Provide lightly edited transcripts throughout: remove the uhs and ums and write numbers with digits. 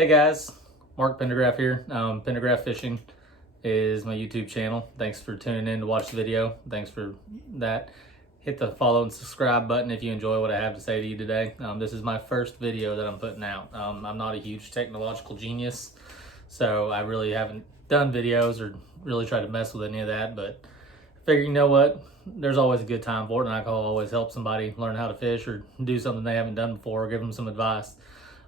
Hey guys, Mark Pendergraph here. Pendergraph Fishing is my YouTube channel. Thanks for tuning in to watch the video. Thanks for that. Hit the follow and subscribe button if you enjoy what I have to say to you today. This is my first video that I'm putting out. I'm not a huge technological genius, so I really haven't done videos or really tried to mess with any of that, but I figure, you know what, there's always a good time for it, and I can always help somebody learn how to fish or do something they haven't done before, or give them some advice.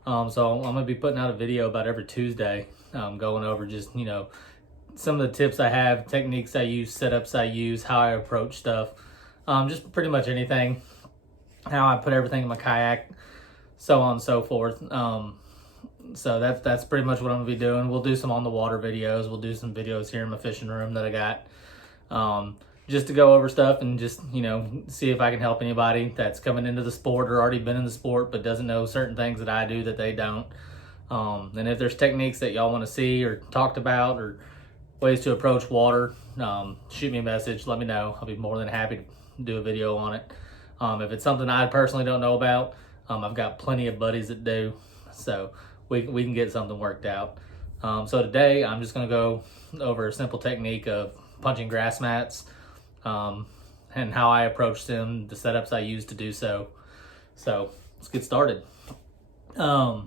So I'm going to be putting out a video about every Tuesday, going over just, some of the tips I have, techniques I use, setups I use, how I approach stuff, just pretty much anything, how I put everything in my kayak, so on and so forth. So that's pretty much what I'm going to be doing. We'll do some on the water videos. We'll do some videos here in my fishing room that I got, just to go over stuff and just, see if I can help anybody that's coming into the sport or already been in the sport but doesn't know certain things that I do that they don't. And if there's techniques that y'all want to see or talked about or ways to approach water, shoot me a message, let me know. I'll be more than happy to do a video on it. If it's something I personally don't know about, I've got plenty of buddies that do, so we can get something worked out. So today I'm just going to go over a simple technique of punching grass mats, and how I approach them, the setups I use to do so. So let's get started. I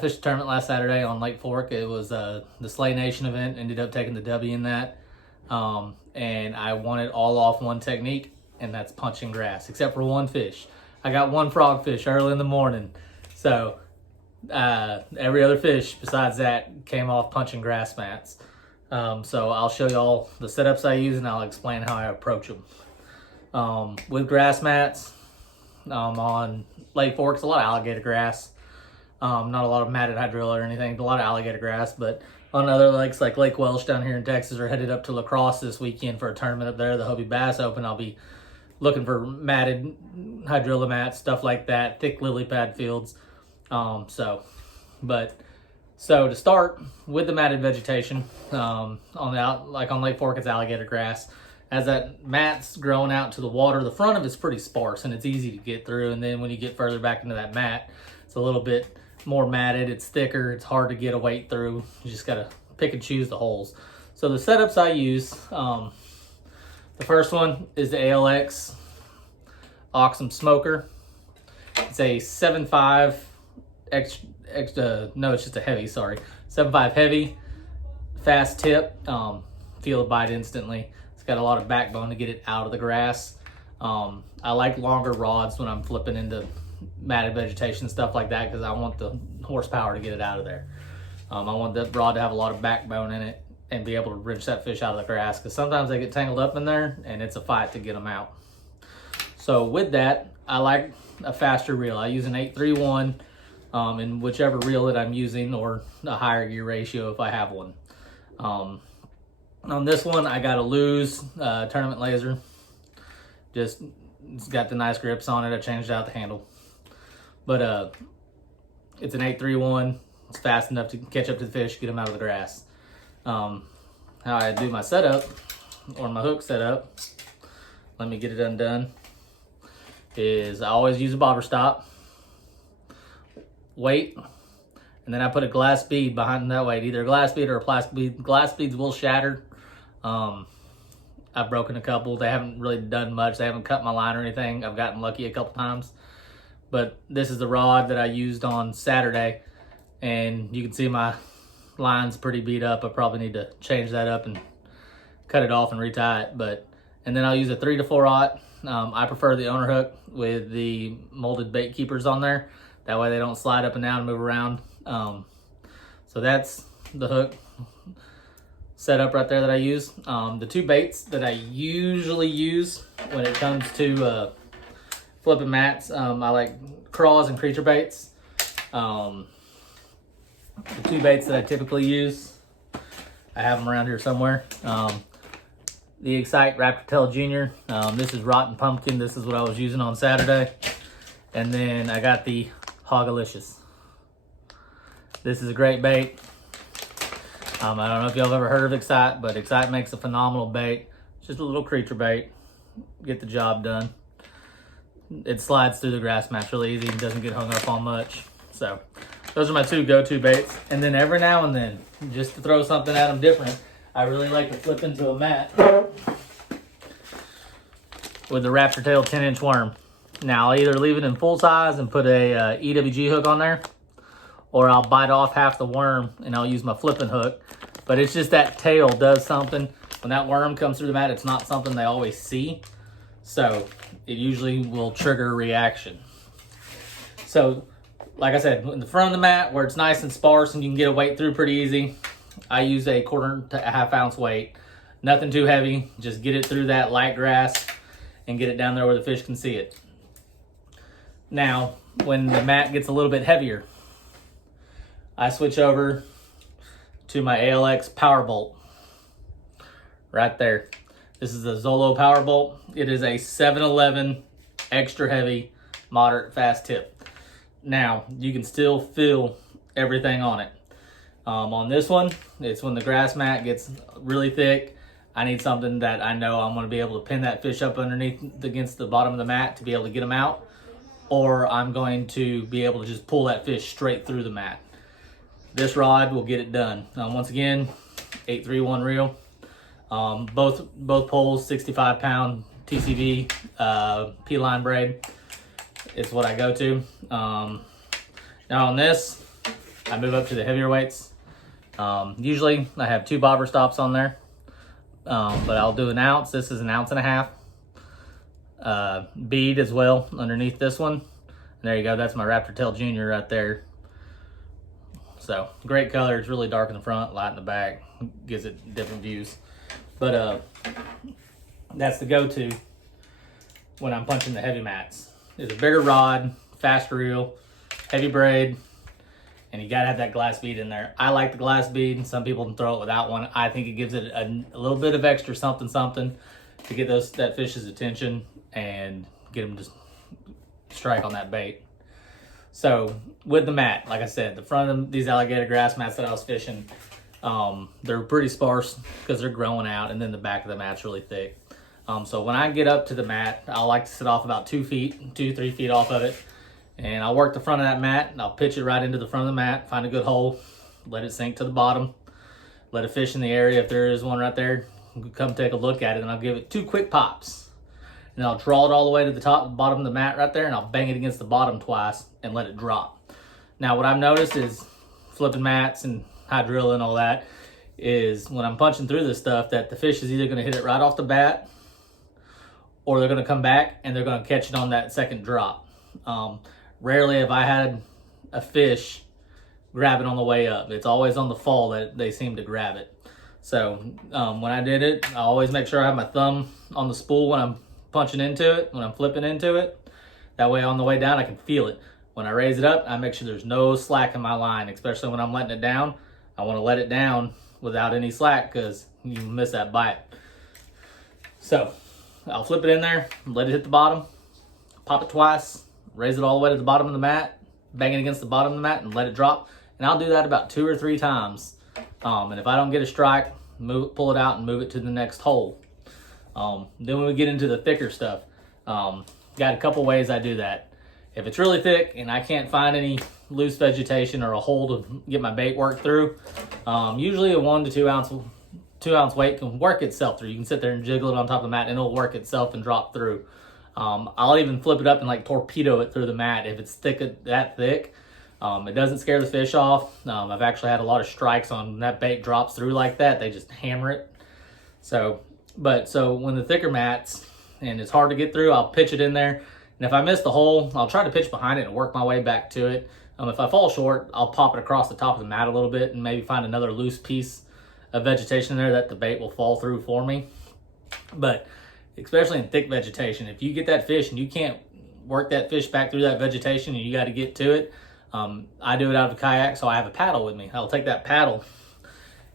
fished a tournament last Saturday on Lake Fork. It was the Slay Nation event. Ended up taking the W in that, and I won it all off one technique, and that's punching grass, except for one fish. I got one frogfish early in the morning, so every other fish besides that came off punching grass mats. So I'll show y'all the setups I use and I'll explain how I approach them. With grass mats, on Lake Fork, a lot of alligator grass. Not a lot of matted hydrilla or anything, a lot of alligator grass, but on other lakes like Lake Welch down here in Texas, or headed up to La Crosse this weekend for a tournament up there, the Hobie Bass Open, I'll be looking for matted hydrilla mats, stuff like that, thick lily pad fields. So to start with the matted vegetation, on Lake Fork, it's alligator grass. As that mat's growing out to the water, the front of it's pretty sparse and it's easy to get through. And then when you get further back into that mat, it's a little bit more matted. It's thicker. It's hard to get a weight through. You just got to pick and choose the holes. So the setups I use, the first one is the ALX Oxum Smoker. It's a 7.5 it's just a heavy, 7.5 heavy, fast tip, feel a bite instantly. It's got a lot of backbone to get it out of the grass. I like longer rods when I'm flipping into matted vegetation, stuff like that, because I want the horsepower to get it out of there. I want that rod to have a lot of backbone in it and be able to wrench that fish out of the grass, because sometimes they get tangled up in there and it's a fight to get them out. So with that, I like a faster reel. I use an 831 in whichever reel that I'm using, or a higher gear ratio if I have one. On this one, I got a Lew's tournament laser. It's got the nice grips on it. I changed out the handle. But it's an 831. It's fast enough to catch up to the fish, get them out of the grass. How I do my setup, or my hook setup, let me get it undone, is I always use a bobber stop, weight, and then I put a glass bead behind that weight, either a glass bead or a plastic bead. Glass beads will shatter. I've broken a couple. They haven't really done much. They haven't cut my line or anything. I've gotten lucky a couple times. But this is the rod that I used on Saturday, and you can see my line's pretty beat up. I probably need to change that up and cut it off and retie it. And then I'll use a 3 to 4/0. I prefer the owner hook with the molded bait keepers on there. That way they don't slide up and down and move around. So that's the hook setup right there that I use. The two baits that I usually use when it comes to flipping mats, I like craws and creature baits. The two baits that I typically use, I have them around here somewhere. The Excite Raptor Tail Junior. This is Rotten Pumpkin. This is what I was using on Saturday. And then I got the Hogalicious. This is a great bait. I don't know if y'all have ever heard of Excite, but Excite makes a phenomenal bait. It's just a little creature bait. Get the job done. It slides through the grass mats really easy and doesn't get hung up on much. So those are my two go-to baits. And then every now and then, just to throw something at them different, I really like to flip into a mat with the Raptor Tail 10-inch worm. Now, I'll either leave it in full size and put a EWG hook on there, or I'll bite off half the worm and I'll use my flipping hook. But it's just that tail does something. When that worm comes through the mat, it's not something they always see. So it usually will trigger a reaction. So, like I said, in the front of the mat where it's nice and sparse and you can get a weight through pretty easy, I use a 1/4 to 1/2 ounce weight. Nothing too heavy, just get it through that light grass and get it down there where the fish can see it. Now, when the mat gets a little bit heavier, I switch over to my ALX Power Bolt. Right there. This is the Zolo Power Bolt. It is a 711 extra heavy, moderate fast tip. Now, you can still feel everything on it. On this one, it's when the grass mat gets really thick. I need something that I know I'm going to be able to pin that fish up underneath against the bottom of the mat to be able to get them out. Or I'm going to be able to just pull that fish straight through the mat. This rod will get it done. Once again, 831 reel. Both poles, 65-pound TCV P-line braid. It's what I go to. Now on this, I move up to the heavier weights. Usually I have 2 bobber stops on there, but I'll do an ounce. This is 1.5 ounces. Bead as well underneath this one. And there you go. That's my Raptor Tail Junior right there. So great color. It's really dark in the front, light in the back. Gives it different views. But that's the go-to when I'm punching the heavy mats. It's a bigger rod, faster reel, heavy braid, and you gotta have that glass bead in there. I like the glass bead. Some people can throw it without one. I think it gives it a little bit of extra something to get that fish's attention and get them to strike on that bait. So with the mat, like I said, the front of these alligator grass mats that I was fishing, they're pretty sparse because they're growing out, and then the back of the mat's really thick. So when I get up to the mat, I like to sit off about 2 feet, 2-3 feet off of it, and I'll work the front of that mat, and I'll pitch it right into the front of the mat, find a good hole, let it sink to the bottom, let a fish in the area, if there is one right there, come take a look at it, and I'll give it 2 quick pops. And I'll draw it all the way to the bottom of the mat right there, and I'll bang it against the bottom twice and let it drop. Now what I've noticed is flipping mats and hydrilla and all that is when I'm punching through this stuff that the fish is either going to hit it right off the bat or they're going to come back and they're going to catch it on that second drop. Rarely have I had a fish grab it on the way up. It's always on the fall that they seem to grab it. So when I did it, I always make sure I have my thumb on the spool when I'm punching into it, when I'm flipping into it. That way on the way down I can feel it. When I raise it up, I make sure there's no slack in my line, especially when I'm letting it down. I want to let it down without any slack because you miss that bite. So I'll flip it in there, let it hit the bottom, pop it twice, raise it all the way to the bottom of the mat, bang it against the bottom of the mat and let it drop. And I'll do that about 2 or 3 times. And if I don't get a strike, pull it out and move it to the next hole. Then when we get into the thicker stuff, got a couple ways I do that. If it's really thick and I can't find any loose vegetation or a hole to get my bait worked through, usually a 1 to 2 ounce weight can work itself through. You can sit there and jiggle it on top of the mat and it'll work itself and drop through. I'll even flip it up and like torpedo it through the mat if it's that thick. It doesn't scare the fish off. I've actually had a lot of strikes on when that bait drops through like that. They just hammer it. So when the thicker mats and it's hard to get through, I'll pitch it in there. And if I miss the hole, I'll try to pitch behind it and work my way back to it. If I fall short, I'll pop it across the top of the mat a little bit and maybe find another loose piece of vegetation there that the bait will fall through for me. But especially in thick vegetation, if you get that fish and you can't work that fish back through that vegetation and you got to get to it, I do it out of a kayak, so I have a paddle with me. I'll take that paddle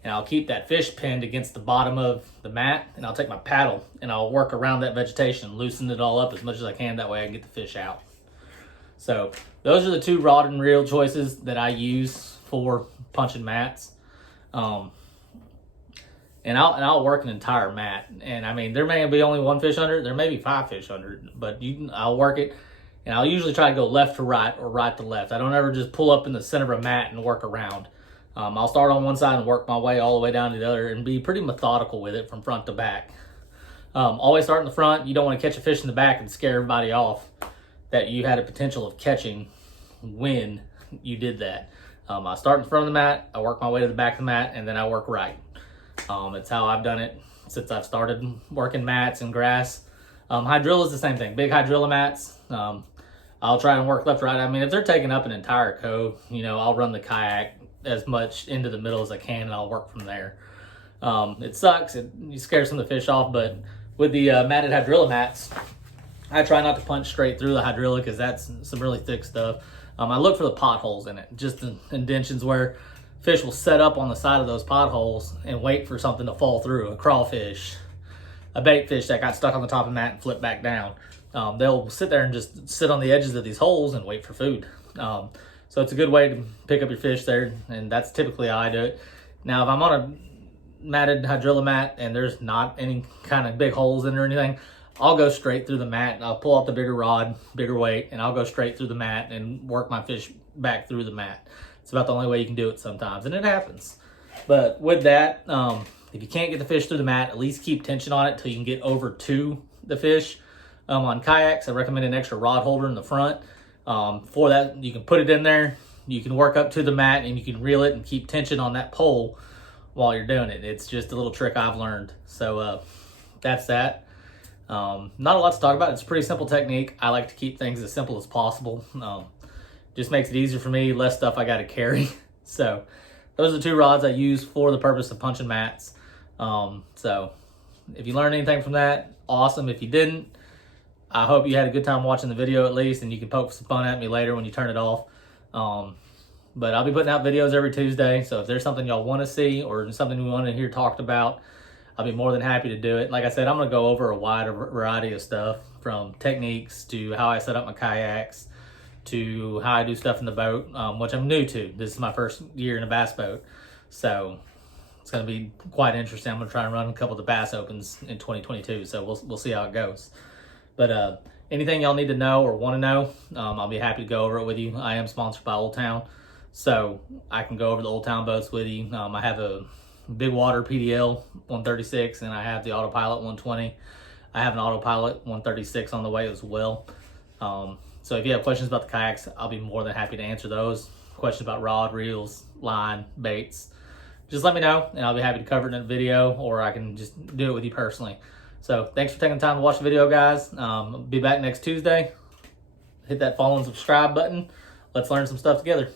and I'll keep that fish pinned against the bottom of the mat, and I'll take my paddle and I'll work around that vegetation, loosen it all up as much as I can. That way I can get the fish out. So those are the 2 rod and reel choices that I use for punching mats. And I'll work an entire mat. And I mean, there may be only 1 fish under it. There may be 5 fish under it, but I'll work it. And I'll usually try to go left to right or right to left. I don't ever just pull up in the center of a mat and work around. I'll start on one side and work my way all the way down to the other and be pretty methodical with it from front to back. Always start in the front. You don't want to catch a fish in the back and scare everybody off that you had a potential of catching when you did that. I start in front of the mat, I work my way to the back of the mat, and then I work right. It's how I've done it since I've started working mats and grass. Hydrilla is the same thing. Big hydrilla mats. I'll try and work left, right. I mean, if they're taking up an entire cove, I'll run the kayak as much into the middle as I can, and I'll work from there. It sucks. You scare some of the fish off, but with the matted hydrilla mats, I try not to punch straight through the hydrilla because that's some really thick stuff. I look for the potholes in it, just the indentions where fish will set up on the side of those potholes and wait for something to fall through, a crawfish, a bait fish that got stuck on the top of the mat and flipped back down. They'll sit there and just sit on the edges of these holes and wait for food. So it's a good way to pick up your fish there, and that's typically how I do it. Now, if I'm on a matted hydrilla mat and there's not any kind of big holes in it or anything, I'll go straight through the mat and I'll pull out the bigger rod, bigger weight, and I'll go straight through the mat and work my fish back through the mat. It's about the only way you can do it sometimes, and it happens. But with that, if you can't get the fish through the mat, at least keep tension on it till you can get over to the fish. On kayaks, I recommend an extra rod holder in the front. For that, you can put it in there, you can work up to the mat, and you can reel it and keep tension on that pole while you're doing it. It's just a little trick I've learned. So that's that. Not a lot to talk about. It's a pretty simple technique. I like to keep things as simple as possible. Just makes it easier for me, less stuff I got to carry. So those are the two rods I use for the purpose of punching mats. So if you learned anything from that, awesome. If you didn't, I hope you had a good time watching the video at least, and you can poke some fun at me later when you turn it off. But I'll be putting out videos every Tuesday, so if there's something y'all want to see or something we want to hear talked about, I'll be more than happy to do it. Like I said, I'm going to go over a wide variety of stuff, from techniques to how I set up my kayaks to how I do stuff in the boat, which I'm new to. This is my first year in a bass boat, so it's going to be quite interesting. I'm going to try and run a couple of the Bass Opens in 2022, so we'll see how it goes. But anything y'all need to know or want to know, I'll be happy to go over it with you. I am sponsored by Old Town, so I can go over the Old Town boats with you. I have a Big Water PDL 136, and I have the Autopilot 120. I have an Autopilot 136 on the way as well. So if you have questions about the kayaks, I'll be more than happy to answer those. Questions about rod, reels, line, baits, just let me know, and I'll be happy to cover it in a video, or I can just do it with you personally. So thanks for taking the time to watch the video, guys. I'll be back next Tuesday. Hit that follow and subscribe button. Let's learn some stuff together.